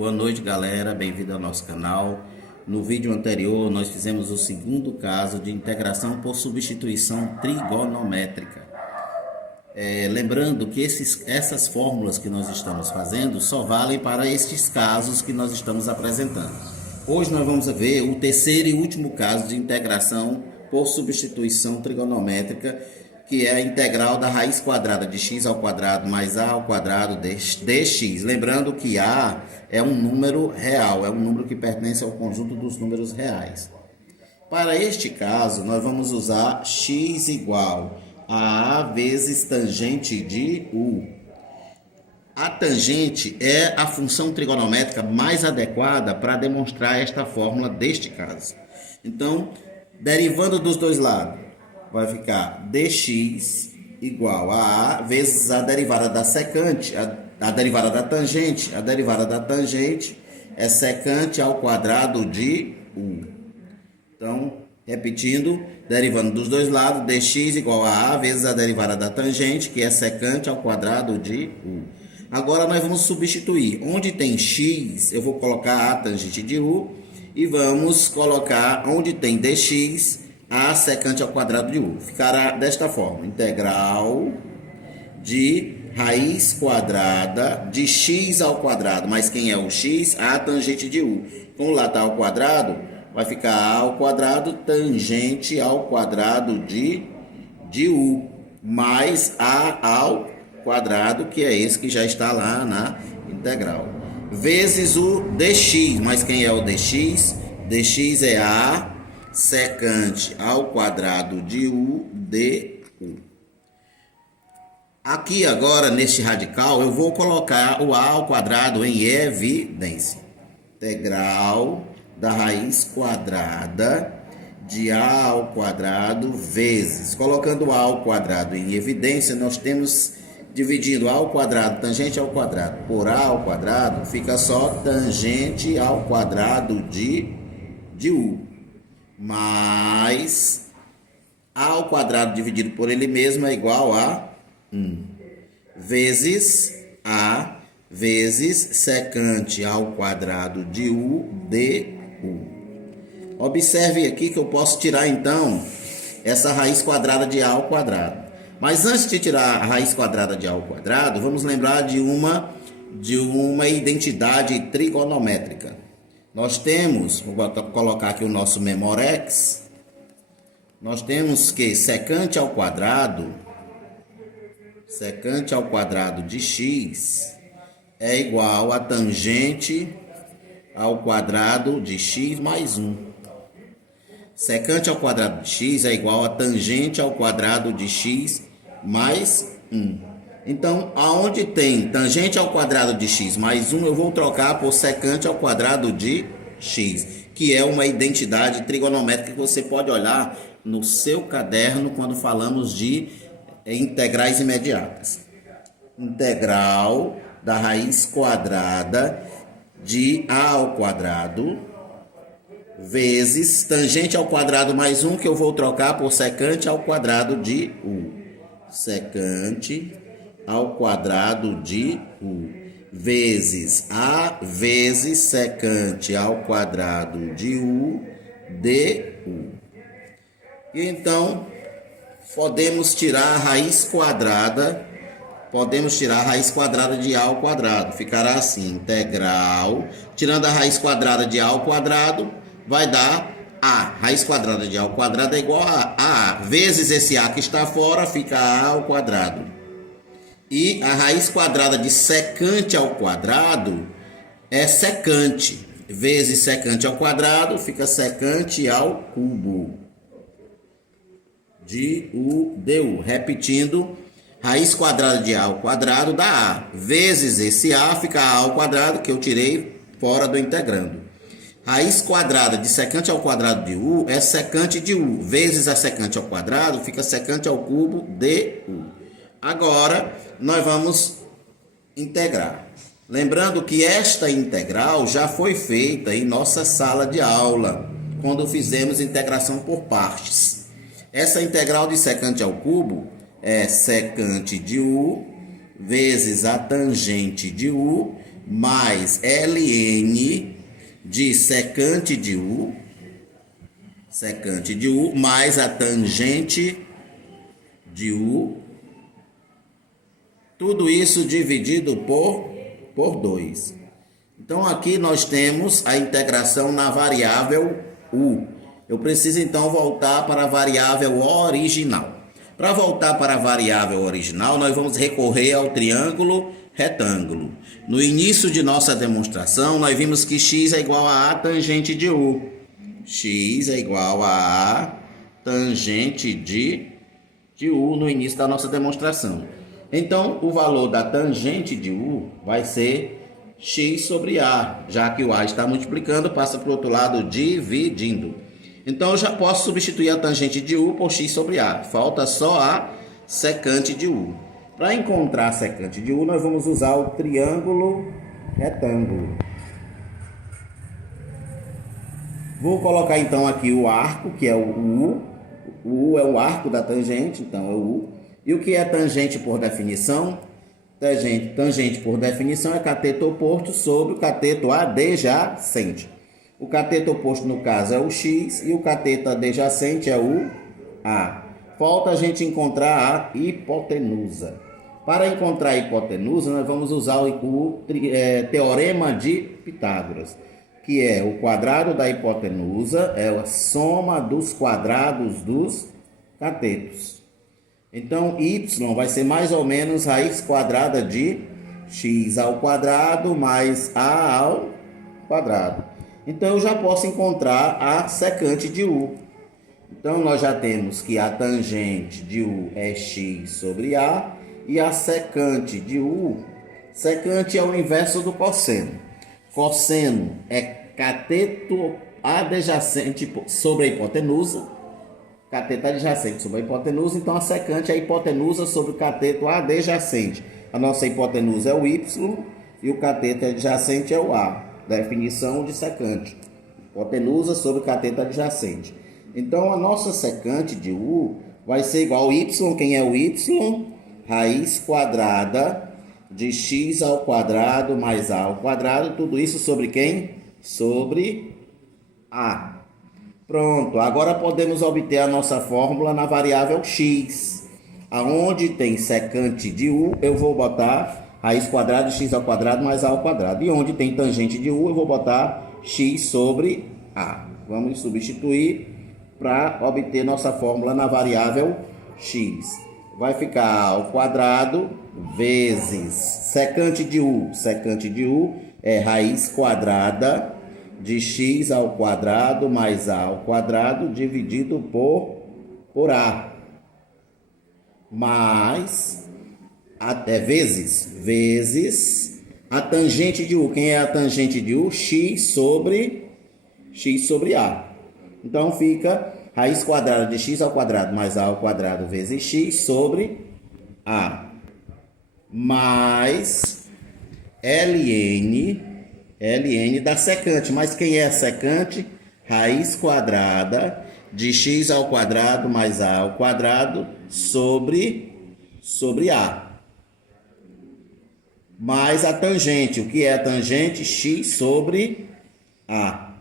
Boa noite, galera, bem-vindo ao nosso canal. No vídeo anterior nós fizemos o segundo caso de integração por substituição trigonométrica. Lembrando que essas fórmulas que nós estamos fazendo só valem para estes casos que nós estamos apresentando. Hoje nós vamos ver o terceiro e último caso de integração por substituição trigonométrica, que é a integral da raiz quadrada de x ao quadrado mais a ao quadrado dx. Lembrando que a é um número real, é um número que pertence ao conjunto dos números reais. Para este caso, nós vamos usar x igual a a vezes tangente de u. A tangente é a função trigonométrica mais adequada para demonstrar esta fórmula deste caso. Então, derivando dos dois lados, vai ficar dx igual a a vezes a derivada da secante, a derivada da tangente. A derivada da tangente é secante ao quadrado de u. Então, repetindo, derivando dos dois lados, dx igual a vezes a derivada da tangente, que é secante ao quadrado de u. Agora nós vamos substituir. Onde tem x, eu vou colocar a tangente de u, e vamos colocar onde tem dx, a secante ao quadrado de u. Ficará desta forma: integral de raiz quadrada de x ao quadrado, mas quem é o x? A tangente de u. Como lá está ao quadrado, vai ficar a ao quadrado tangente ao quadrado de u, mais a ao quadrado, que é esse que já está lá na integral, vezes o dx, mas quem é o dx? Dx é a secante ao quadrado de u du. Aqui agora, neste radical, eu vou colocar o a ao quadrado em evidência. Integral da raiz quadrada de a ao quadrado vezes. Colocando o a ao quadrado em evidência, nós temos, dividindo a ao quadrado, tangente ao quadrado, por a ao quadrado, fica só tangente ao quadrado de u. Mais a ao quadrado dividido por ele mesmo é igual a 1. Vezes a vezes secante ao quadrado de u du. Observe aqui que eu posso tirar então essa raiz quadrada de a ao quadrado. Mas antes de tirar a raiz quadrada de a ao quadrado, vamos lembrar de uma identidade trigonométrica. Nós temos, vou colocar aqui o nosso Memorex, nós temos que secante ao quadrado de x é igual a tangente ao quadrado de x mais 1. Secante ao quadrado de x é igual a tangente ao quadrado de x mais 1. Então, aonde tem tangente ao quadrado de x mais 1, eu vou trocar por secante ao quadrado de x, que é uma identidade trigonométrica que você pode olhar no seu caderno quando falamos de integrais imediatas. Integral da raiz quadrada de a ao quadrado vezes tangente ao quadrado mais 1, que eu vou trocar por secante ao quadrado de u. Secante ao quadrado de u vezes a vezes secante ao quadrado de u du. E então podemos tirar a raiz quadrada de a ao quadrado. Ficará assim: integral, tirando a raiz quadrada de a ao quadrado, vai dar a. Raiz quadrada de a ao quadrado é igual a vezes esse a que está fora, fica a ao quadrado. E a raiz quadrada de secante ao quadrado é secante. Vezes secante ao quadrado, fica secante ao cubo de u du. Repetindo, raiz quadrada de a ao quadrado dá a. Vezes esse a, fica a ao quadrado, que eu tirei fora do integrando. Raiz quadrada de secante ao quadrado de u é secante de u. Vezes a secante ao quadrado, fica secante ao cubo de u. Agora, nós vamos integrar. Lembrando que esta integral já foi feita em nossa sala de aula, quando fizemos integração por partes. Essa integral de secante ao cubo é secante de u vezes a tangente de u mais ln de secante de U mais a tangente de U, tudo isso dividido por 2. Então aqui nós temos a integração na variável U. Eu preciso então voltar para a variável original. Para voltar para a variável original, nós vamos recorrer ao triângulo retângulo. No início de nossa demonstração, nós vimos que x é igual a tangente de U. X é igual a tangente de U no início da nossa demonstração. Então, o valor da tangente de U vai ser x sobre A, já que o A está multiplicando, passa para o outro lado dividindo. Então, eu já posso substituir a tangente de U por x sobre A. Falta só a secante de U. Para encontrar a secante de U, nós vamos usar o triângulo retângulo. Vou colocar então aqui o arco, que é o U. O U é o arco da tangente, então é o U. E o que é tangente por definição? Tangente por definição é cateto oposto sobre o cateto adjacente. O cateto oposto, no caso, é o x e o cateto adjacente é o A. Falta a gente encontrar a hipotenusa. Para encontrar a hipotenusa, nós vamos usar o teorema de Pitágoras, que é o quadrado da hipotenusa, é a soma dos quadrados dos catetos. Então, y vai ser mais ou menos raiz quadrada de x ao quadrado mais a ao quadrado. Então, eu já posso encontrar a secante de U. Então, nós já temos que a tangente de U é x sobre A e a secante de U, secante é o inverso do cosseno. Cosseno é cateto adjacente sobre a hipotenusa. Cateto adjacente sobre a hipotenusa, então a secante é a hipotenusa sobre o cateto adjacente. A nossa hipotenusa é o y e o cateto adjacente é o A. Definição de secante. Hipotenusa sobre o cateto adjacente. Então a nossa secante de U vai ser igual ao y. Quem é o y? Raiz quadrada de x ao quadrado mais a ao quadrado. Tudo isso sobre quem? Sobre A. Pronto, agora podemos obter a nossa fórmula na variável x. Aonde tem secante de U, eu vou botar raiz quadrada de x ao quadrado mais a ao quadrado. E onde tem tangente de U, eu vou botar x sobre A. Vamos substituir para obter nossa fórmula na variável x. Vai ficar A ao quadrado vezes secante de U. Secante de U é raiz quadrada de x ao quadrado mais a ao quadrado dividido por A. Mais, até vezes a tangente de U. Quem é a tangente de U? X sobre A. Então fica raiz quadrada de x ao quadrado mais a ao quadrado vezes x sobre A. Mais ln da secante. Mas quem é a secante? Raiz quadrada de x ao quadrado mais a ao quadrado sobre A. Mais a tangente. O que é a tangente? X sobre A.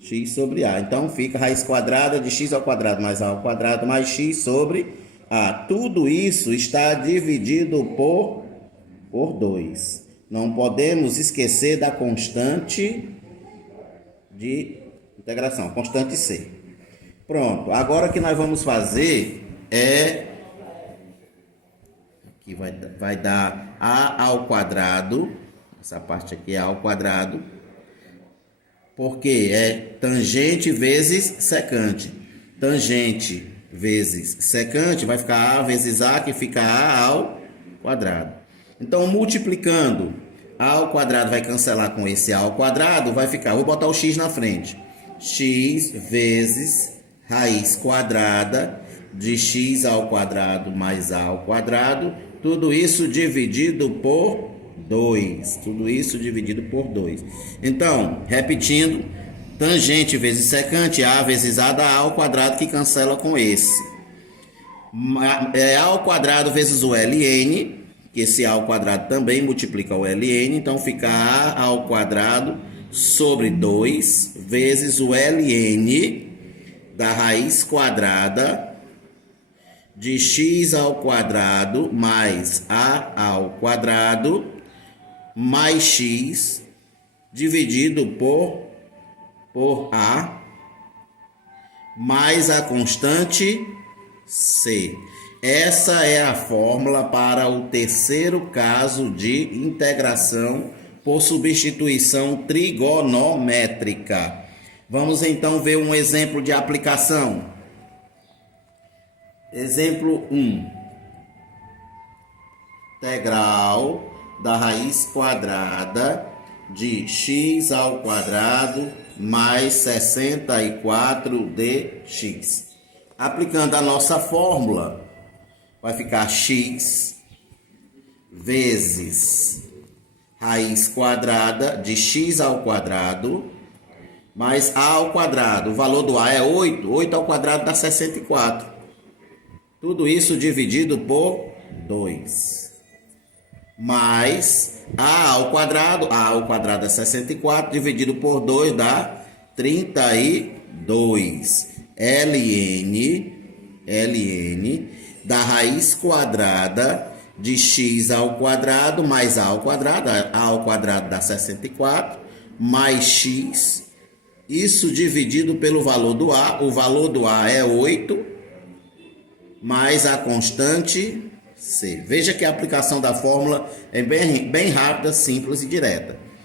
X sobre A. Então fica raiz quadrada de x ao quadrado mais a ao quadrado mais x sobre A. Tudo isso está dividido por 2. Não podemos esquecer da constante de integração, constante C. Pronto, agora o que nós vamos fazer é... Aqui vai dar A ao quadrado, essa parte aqui é A ao quadrado, porque é tangente vezes secante. Tangente vezes secante vai ficar A vezes A, que fica A ao quadrado. Então, multiplicando, A ao quadrado vai cancelar com esse A ao quadrado, vai ficar, vou botar o x na frente, x vezes raiz quadrada de x ao quadrado mais A ao quadrado, tudo isso dividido por 2. Tudo isso dividido por 2. Então, repetindo, tangente vezes secante, A vezes A dá A ao quadrado, que cancela com esse. A ao quadrado vezes o ln, que esse A ao quadrado também multiplica o ln, então fica A ao quadrado sobre 2 vezes o ln da raiz quadrada de x ao quadrado mais A ao quadrado mais x dividido por A mais a constante C. Essa é a fórmula para o terceiro caso de integração por substituição trigonométrica. Vamos então ver um exemplo de aplicação. Exemplo 1. Integral da raiz quadrada de x ao quadrado mais 64dx. Aplicando a nossa fórmula, vai ficar x vezes raiz quadrada de x ao quadrado mais a ao quadrado. O valor do a é 8. 8 ao quadrado dá 64. Tudo isso dividido por 2. Mais a ao quadrado é 64, dividido por 2 dá 32. ln da raiz quadrada de x ao quadrado mais a ao quadrado dá 64, mais x, isso dividido pelo valor do a, o valor do a é 8, mais a constante C. Veja que a aplicação da fórmula é bem rápida, simples e direta.